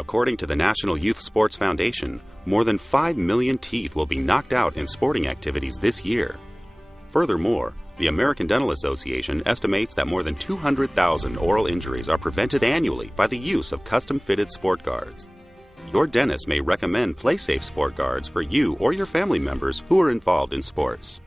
According to the National Youth Sports Foundation, more than 5 million teeth will be knocked out in sporting activities this year. Furthermore, the American Dental Association estimates that more than 200,000 oral injuries are prevented annually by the use of custom-fitted sport guards. Your dentist may recommend PlaySafe sport guards for you or your family members who are involved in sports.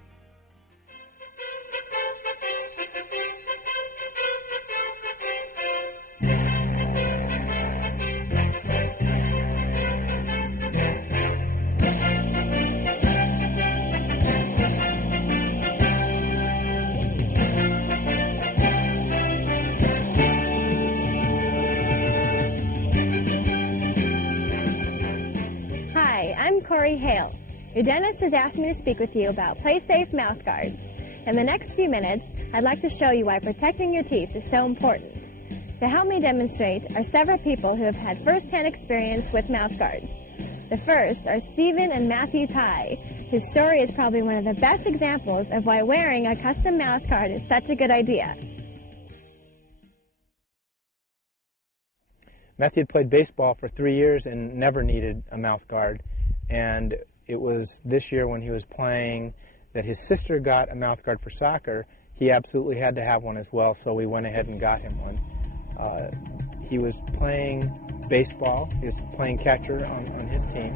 Hale. Your dentist has asked me to speak with you about PlaySafe mouth guards. In the next few minutes, I'd like to show you why protecting your teeth is so important. To help me demonstrate are several people who have had first-hand experience with mouth guards. The first are Stephen and Matthew Ty, whose story is probably one of the best examples of why wearing a custom mouth guard is such a good idea. Matthew had played baseball for 3 years and never needed a mouth guard. And it was this year when he was playing that his sister got a mouth guard for soccer. He absolutely had to have one as well, so we went ahead and got him one. He was playing baseball. He was playing catcher on his team.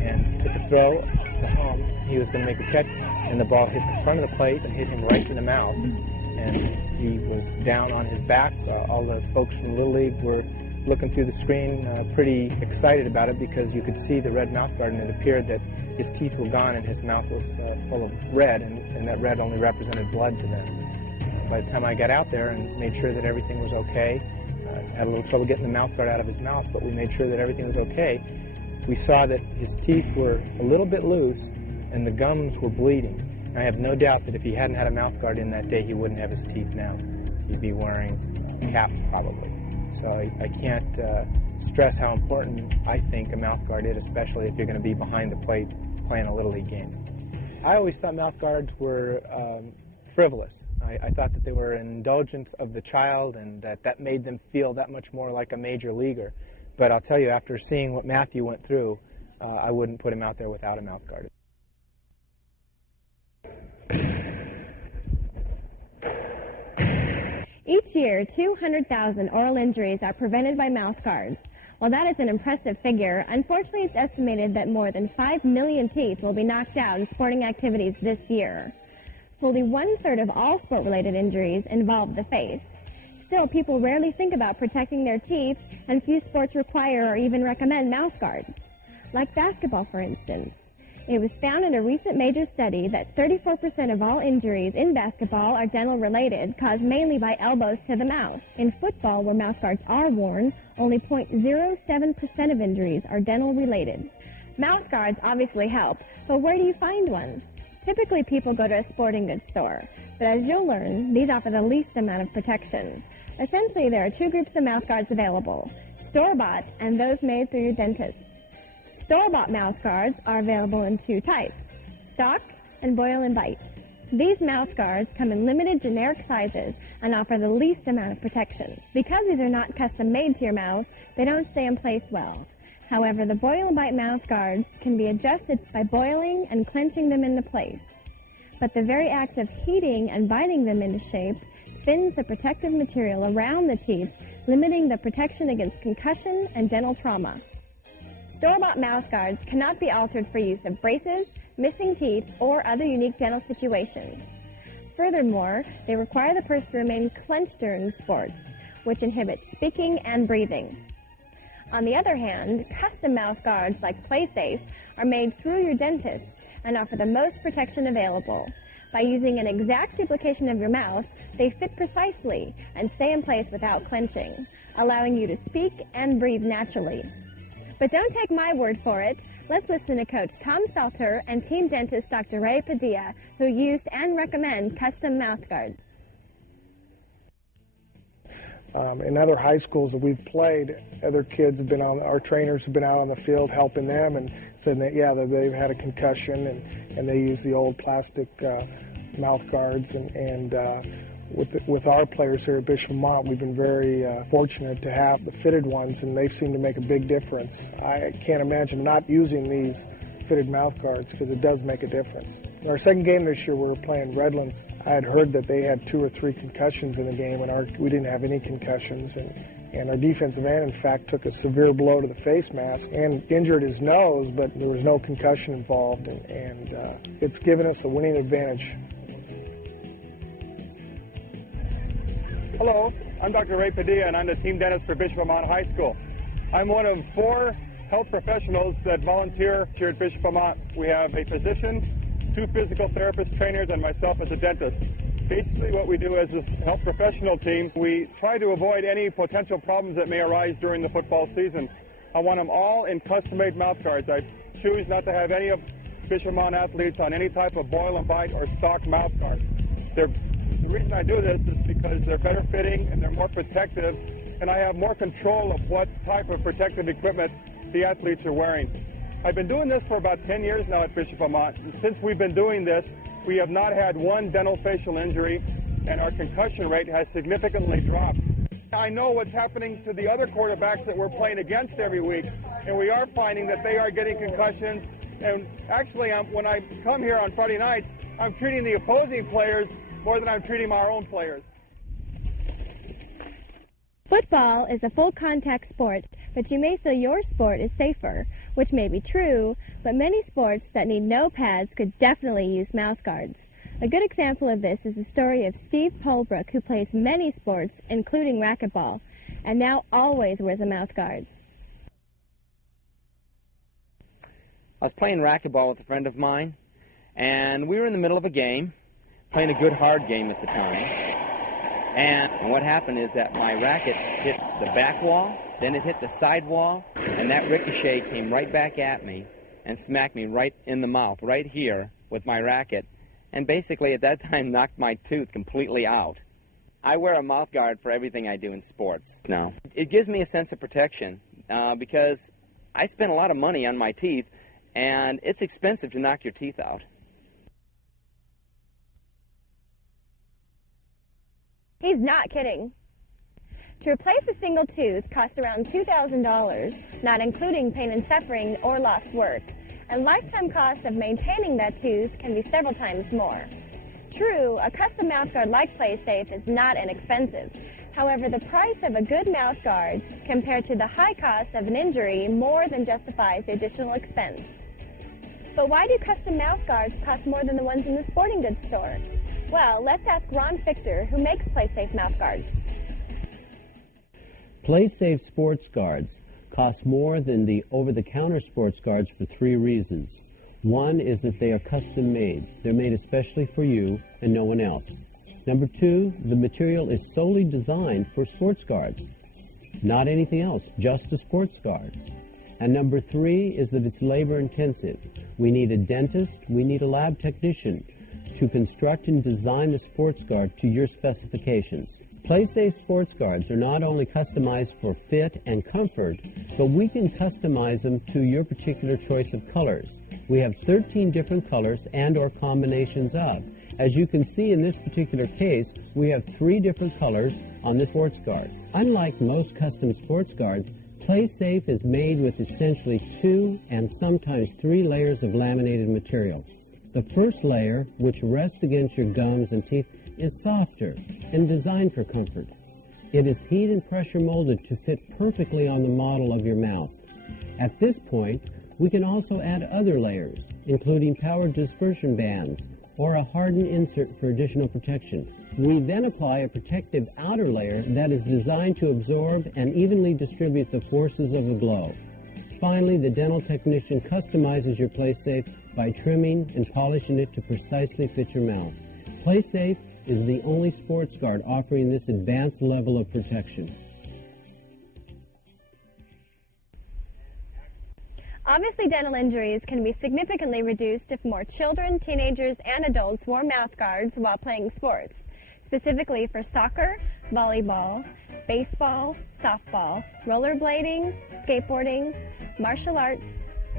And took a throw to home. He was going to make a catch, and the ball hit the front of the plate and hit him right in the mouth. And he was down on his back. All the folks from Little League were looking through the screen pretty excited about it because you could see the red mouth guard, and it appeared that his teeth were gone and his mouth was full of red, and that red only represented blood to them. By the time I got out there and made sure that everything was okay, had a little trouble getting the mouth guard out of his mouth, but we made sure that everything was okay. We saw that his teeth were a little bit loose and the gums were bleeding. I have no doubt that if he hadn't had a mouth guard in that day, he wouldn't have his teeth now. He'd be wearing a cap probably. So I can't stress how important I think a mouth guard is, especially if you're going to be behind the plate playing a Little League game. I always thought mouth guards were frivolous. I thought that they were an indulgence of the child and that made them feel that much more like a major leaguer. But I'll tell you, after seeing what Matthew went through, I wouldn't put him out there without a mouth guard. Each year, 200,000 oral injuries are prevented by mouth guards. While that is an impressive figure, unfortunately it's estimated that more than 5 million teeth will be knocked out in sporting activities this year. Fully 1/3 of all sport-related injuries involve the face. Still, people rarely think about protecting their teeth, and few sports require or even recommend mouth guards. Like basketball, for instance. It was found in a recent major study that 34% of all injuries in basketball are dental-related, caused mainly by elbows to the mouth. In football, where mouth guards are worn, only 0.07% of injuries are dental-related. Mouth guards obviously help, but where do you find one? Typically, people go to a sporting goods store, but as you'll learn, these offer the least amount of protection. Essentially, there are two groups of mouth guards available, store-bought and those made through your dentist. Store-bought mouth guards are available in two types, stock and boil and bite. These mouth guards come in limited generic sizes and offer the least amount of protection. Because these are not custom made to your mouth, they don't stay in place well. However, the boil and bite mouth guards can be adjusted by boiling and clenching them into place. But the very act of heating and biting them into shape thins the protective material around the teeth, limiting the protection against concussion and dental trauma. Store-bought mouth guards cannot be altered for use of braces, missing teeth, or other unique dental situations. Furthermore, they require the person to remain clenched during sports, which inhibits speaking and breathing. On the other hand, custom mouth guards like PlaySafe are made through your dentist and offer the most protection available. By using an exact duplication of your mouth, they fit precisely and stay in place without clenching, allowing you to speak and breathe naturally. But don't take my word for it. Let's listen to Coach Tom Salter and team dentist Dr. Ray Padilla, who used and recommend custom mouth guards. In other high schools that we've played, other kids have been our trainers have been out on the field helping them and said that, yeah, that they've had a concussion and they use the old plastic mouth guards, and with our players here at Bishop Vermont, we've been very fortunate to have the fitted ones, and they've seemed to make a big difference. I can't imagine not using these fitted mouth guards because it does make a difference. In our second game this year, we were playing Redlands. I had heard that they had 2 or 3 concussions in the game, and we didn't have any concussions. And our defensive end, in fact, took a severe blow to the face mask and injured his nose, but there was no concussion involved, and it's given us a winning advantage. Hello, I'm Dr. Ray Padilla, and I'm the team dentist for Bishop Vermont High School. I'm one of 4 health professionals that volunteer here at Bishop Vermont. We have a physician, 2 physical therapist trainers, and myself as a dentist. Basically what we do as a health professional team, we try to avoid any potential problems that may arise during the football season. I want them all in custom-made mouth guards. I choose not to have any of Bishop Vermont athletes on any type of boil and bite or stock mouth guard. The reason I do this is because they're better fitting and they're more protective, and I have more control of what type of protective equipment the athletes are wearing. I've been doing this for about 10 years now at Bishop Vermont, and since we've been doing this, we have not had one dental facial injury, and our concussion rate has significantly dropped. I know what's happening to the other quarterbacks that we're playing against every week, and we are finding that they are getting concussions. And actually, when I come here on Friday nights, I'm treating the opposing players more than I'm treating our own players. Football is a full contact sport, but you may feel your sport is safer, which may be true, but many sports that need no pads could definitely use mouth guards. A good example of this is the story of Steve Polbrook, who plays many sports, including racquetball, and now always wears a mouth guard. I was playing racquetball with a friend of mine, and we were in the middle of a game, playing a good hard game at the time. And what happened is that my racket hit the back wall, then it hit the side wall, and that ricochet came right back at me and smacked me right in the mouth, right here with my racket, and basically at that time knocked my tooth completely out. I wear a mouth guard for everything I do in sports now. It gives me a sense of protection because I spend a lot of money on my teeth, and it's expensive to knock your teeth out. He's not kidding. To replace a single tooth costs around $2,000, not including pain and suffering or lost work, and lifetime costs of maintaining that tooth can be several times more. True, a custom mouthguard like PlaySafe is not inexpensive. However, the price of a good mouthguard compared to the high cost of an injury more than justifies the additional expense. But why do custom mouthguards cost more than the ones in the sporting goods store? Well, let's ask Ron Fichter, who makes PlaySafe mouthguards. PlaySafe sports guards cost more than the over-the-counter sports guards for 3 reasons. One is that they are custom made. They're made especially for you and no one else. Number 2, the material is solely designed for sports guards. Not anything else, just a sports guard. And number 3 is that it's labor intensive. We need a dentist, we need a lab technician to construct and design a sports guard to your specifications. PlaySafe sports guards are not only customized for fit and comfort, but we can customize them to your particular choice of colors. We have 13 different colors and or combinations of. As you can see in this particular case, we have 3 different colors on the sports guard. Unlike most custom sports guards, PlaySafe is made with essentially 2 and sometimes 3 layers of laminated material. The first layer, which rests against your gums and teeth, is softer and designed for comfort. It is heat and pressure molded to fit perfectly on the model of your mouth. At this point, we can also add other layers, including power dispersion bands or a hardened insert for additional protection. We then apply a protective outer layer that is designed to absorb and evenly distribute the forces of a blow. Finally, the dental technician customizes your PlaySafe by trimming and polishing it to precisely fit your mouth. PlaySafe is the only sports guard offering this advanced level of protection. Obviously, dental injuries can be significantly reduced if more children, teenagers, and adults wore mouth guards while playing sports, specifically for soccer, volleyball, baseball, softball, rollerblading, skateboarding, martial arts,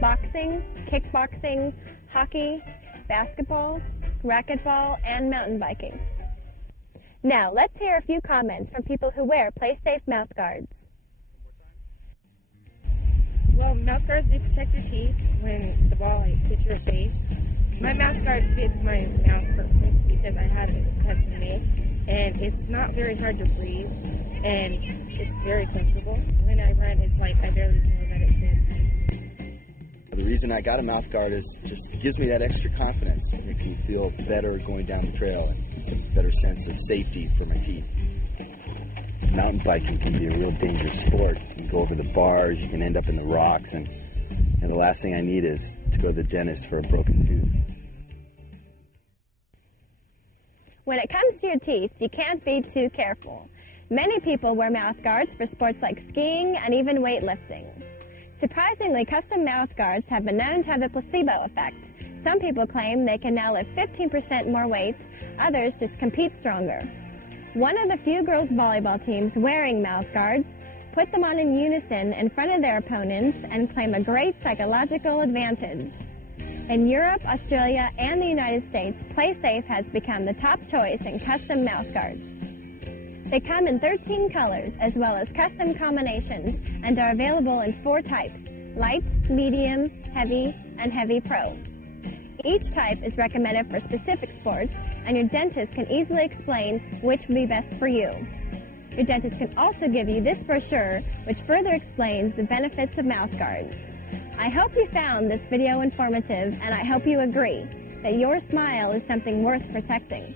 boxing, kickboxing, hockey, basketball, racquetball, and mountain biking. Now, let's hear a few comments from people who wear PlaySafe mouth guards. Well, mouth guards do protect your teeth when the ball hits your face. My mouth guard fits my mouth perfect because I had it custom made, and it's not very hard to breathe, and it's very comfortable. When I run, it's like I barely know that it's in. The reason I got a mouth guard is just it gives me that extra confidence. It makes me feel better going down the trail and a better sense of safety for my teeth. Mountain biking can be a real dangerous sport. You can go over the bars, you can end up in the rocks, and the last thing I need is to go to the dentist for a broken tooth. When it comes to your teeth, you can't be too careful. Many people wear mouth guards for sports like skiing and even weightlifting. Surprisingly, custom mouth guards have been known to have a placebo effect. Some people claim they can now lift 15% more weight, others just compete stronger. One of the few girls' volleyball teams wearing mouth guards put them on in unison in front of their opponents and claim a great psychological advantage. In Europe, Australia, and the United States, PlaySafe has become the top choice in custom mouth guards. They come in 13 colors as well as custom combinations and are available in 4 types: light, medium, heavy, and heavy pro. Each type is recommended for specific sports, and your dentist can easily explain which would be best for you. Your dentist can also give you this brochure, which further explains the benefits of mouth guards. I hope you found this video informative, and I hope you agree that your smile is something worth protecting.